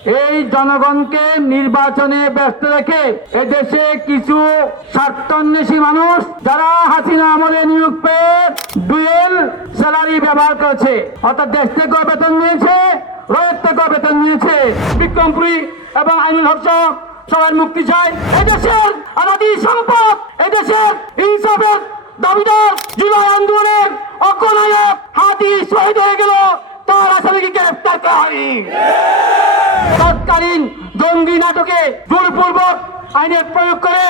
এই জনগণকে নির্বাচনে ব্যস্ত রেখে এদেশে কিছু স্বার্থান্বেষী মানুষ যারা হাসিনা আমলে নিয়োগ পেয়ে ডুয়েল স্যালারি ব্যবহার করেছে, অর্থাৎ দেশ থেকেও বেতন নিয়েছে, রয়ের থেকেও বেতন নিয়েছে। বিক্রমপুরী এবং আইনুল হক সবাই মুক্তি চাই এদেশের আলাদি সম্পদ, এদেশের ইনসাফের দাবিদার জুলাই আন্দোলনের অকনায়ক হাতি শহীদ হয়ে গেল, তার আসামিকে গ্রেফতার করা হয়নি। তৎকালীন জঙ্গি নাটকে জোরপূর্বক আইনের প্রয়োগ করে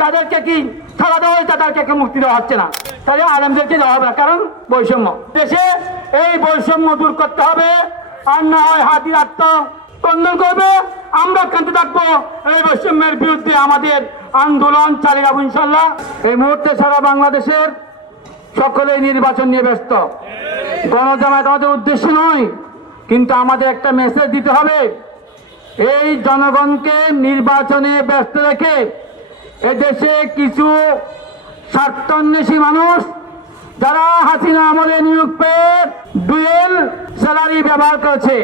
তাদেরকে কি ছাড়া দেওয়া হয়েছে তাদেরকে মুক্তি দেওয়া হচ্ছে না। তাহলে আলেমদেরকে দেওয়া হবে? কারণ বৈষম্য। দেশে এই বৈষম্য দূর করতে হবে আর না হয় হাতির আত্ম কন্দন করবে। আমরা কান্তে থাকব। এই বৈষম্যের বিরুদ্ধে আমাদের আন্দোলন চালিয়ে যাব ইনশাল্লাহ। এই মুহূর্তে সারা বাংলাদেশের সকলেই নির্বাচন নিয়ে ব্যস্ত। গণজামায়াত আমাদের উদ্দেশ্য নয়, কিন্তু আমাদের একটা মেসেজ দিতে হবে। এই জনগণকে নির্বাচনে ব্যস্ত রেখে এদেশে কিছু স্বার্থান্বেষী মানুষ, যারা হাসিনা আমলে নিয়োগ পেয়ে ডুয়েল স্যালারি ব্যবহার করেছে,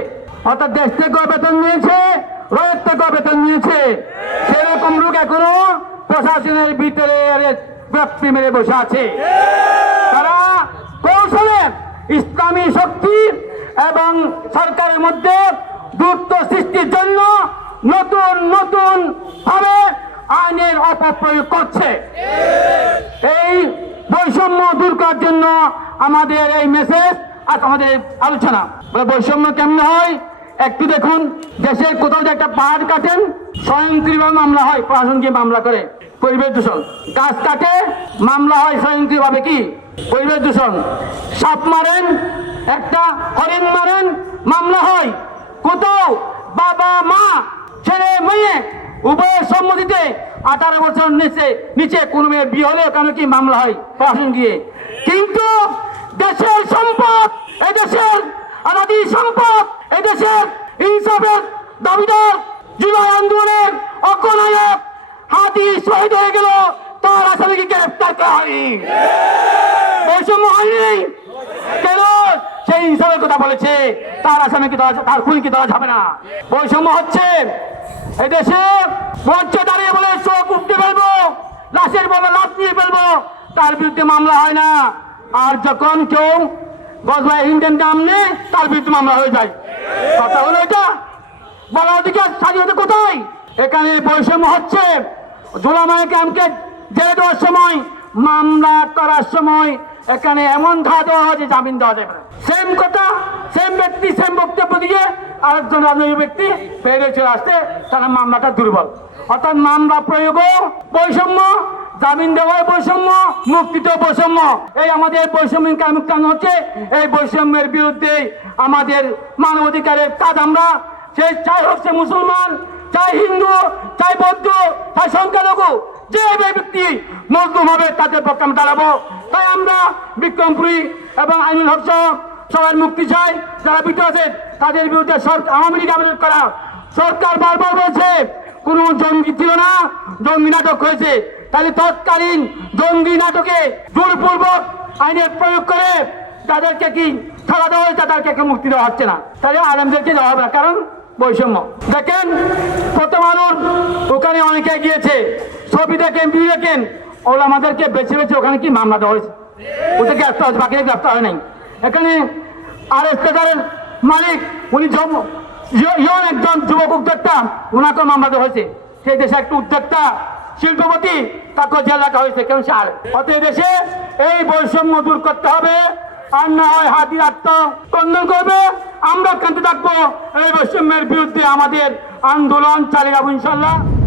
অর্থাৎ দেশ থেকেও বেতন নিয়েছে, রয়ের থেকেও বেতন নিয়েছে, সেরকম লোক এখনও প্রশাসনের ভিতরে ব্যক্তি মেরে বসে আছে। তারা কৌশলের ইসলামী শক্তি এবং সরকারের মধ্যে দূরত্ব সৃষ্টির জন্য নতুন নতুন ভাবে আইনের অপপ্রয়োগ করছে। এই বৈষম্য দূর করার জন্য আমাদের এই মেসেজ আর আমাদের আলোচনা। বৈষম্য কেমন হয়? একটু দেখুন, দেশের কোথাও যে একটা পাহাড় কাটেন স্বয়ংক্রিয়ভাবে মামলা হয় প্রশাসনকে মামলা করে। পরিবেশ দূষণ। গাছ কাটে, মামলা হয় স্বয়ংক্রিয়ভাবে কি? পরিবেশ দূষণ। সাপ মারেন, একটা হরিণ মারেন কোথাও বাবা, মা, ছেলে, মেয়ে উভয়ের সম্মতিতে আঠারো বছর নিচে নিচে কোনো মেয়ের বিয়ে হলে ওখানে কি মামলা হয়? প্রশাসন গিয়ে। কিন্তু দেশের সম্পদ এই দেশের আলাদি সম্পদ এই দেশের ইনসাফের দাবিদার জুলাই আন্দোলনের অকনায়ক হাতি শহীদ হয়ে গেল, তার আসামিকে গ্রেফতার করা হয়নি। বৈষম্য হয়নি। সেই ইনসাফের কথা বলেছে। তার আসামিকে দেওয়া তার খুনিকে দেওয়া যাবে না। বৈষম্য হচ্ছে। এদেশে মঞ্চে দাঁড়িয়ে বলে চোখ উঠতে ফেলব, লাশের বলে লাশ নিয়ে ফেলব। তার বিরুদ্ধে মামলা হয় না। আর যখন কেউ গজবাই ইন্ডিয়ান নাম নেই তার বিরুদ্ধে মামলা হয়ে যায়। কথা হলো এটা। বলা অধিকার স্বাধীনতা কোথায়? এখানে বৈষম্য হচ্ছে। জোলামায় ক্যাম্পকে জেলে দেওয়ার সময়, মামলা করার সময় এখানে এমন ধারা দেওয়া হয় যে জামিন দেওয়া যাবে না। সেম কথা সেম ব্যক্তি সেম বক্তব্য দিয়ে আরেকজন রাজনৈতিক ব্যক্তি ফেরে চলে আসতে তারা মামলাটা দুর্বল। অর্থাৎ মামলা প্রয়োগও বৈষম্য, জামিন দেওয়ায় বৈষম্য মুক্তিতে বৈষম্য। এই আমাদের বৈষম্য কামুক্তান হচ্ছে এই বৈষম্যের বিরুদ্ধে আমাদের মানবাধিকারের কাজ আমরা। সে চাই সে মুসলমান, চাই হিন্দু, চাই বৌদ্ধ, চাই সংখ্যালঘু, যে ব্যক্তি মজলুম হবে তাদের পক্ষে আমরা দাঁড়াবো। তাই আমরা বিক্রমপুরী এবং আইনুল হক সবাই মুক্তি চাই যারা বিদ্রোহ আছে তাদের বিরুদ্ধে আওয়ামী লীগ আবেদন করা। সরকার বারবার বলছে, কোনো জঙ্গি ছিল না, জঙ্গি নাটক হয়েছে। তাহলে তৎকালীন জঙ্গি নাটকে জোরপূর্বক আইনের প্রয়োগ করে তাদেরকে কি ছাড়া দেওয়া হয়েছে, তাদেরকে মুক্তি দেওয়া হচ্ছে না? তাহলে আলেমদেরকে দেওয়া হবে না, কারণ বৈষম্য। দেখেন, প্রথম আলোর ওখানে অনেকে গিয়েছে, ছবি দেখেন ভিডিও দেখেন ওরা আমাদেরকে বেছে বেছে ওখানে কি মামলা দেওয়া হয়েছে? ওদের গ্রেফতার হয়েছে বাকিদের গ্রেফতার হয় নাই। এখানে আর ইস্তেদারের মালিক, উনি জম- ইয়- একজন যুবক উদ্যোক্তা ওনাকে মামলা হয়েছে। সেই দেশে একটা উদ্যোক্তা, শিল্পপতি তাকে জেল রাখা হয়েছে কেন সে আর অতএব দেশে এই বৈষম্য দূর করতে হবে, আর না হয় হাতির আত্ম কন্দন করবে। আমরা কান্তে থাকব। এই বৈষম্যের বিরুদ্ধে আমাদের আন্দোলন চালিয়ে যাব ইনশাল্লাহ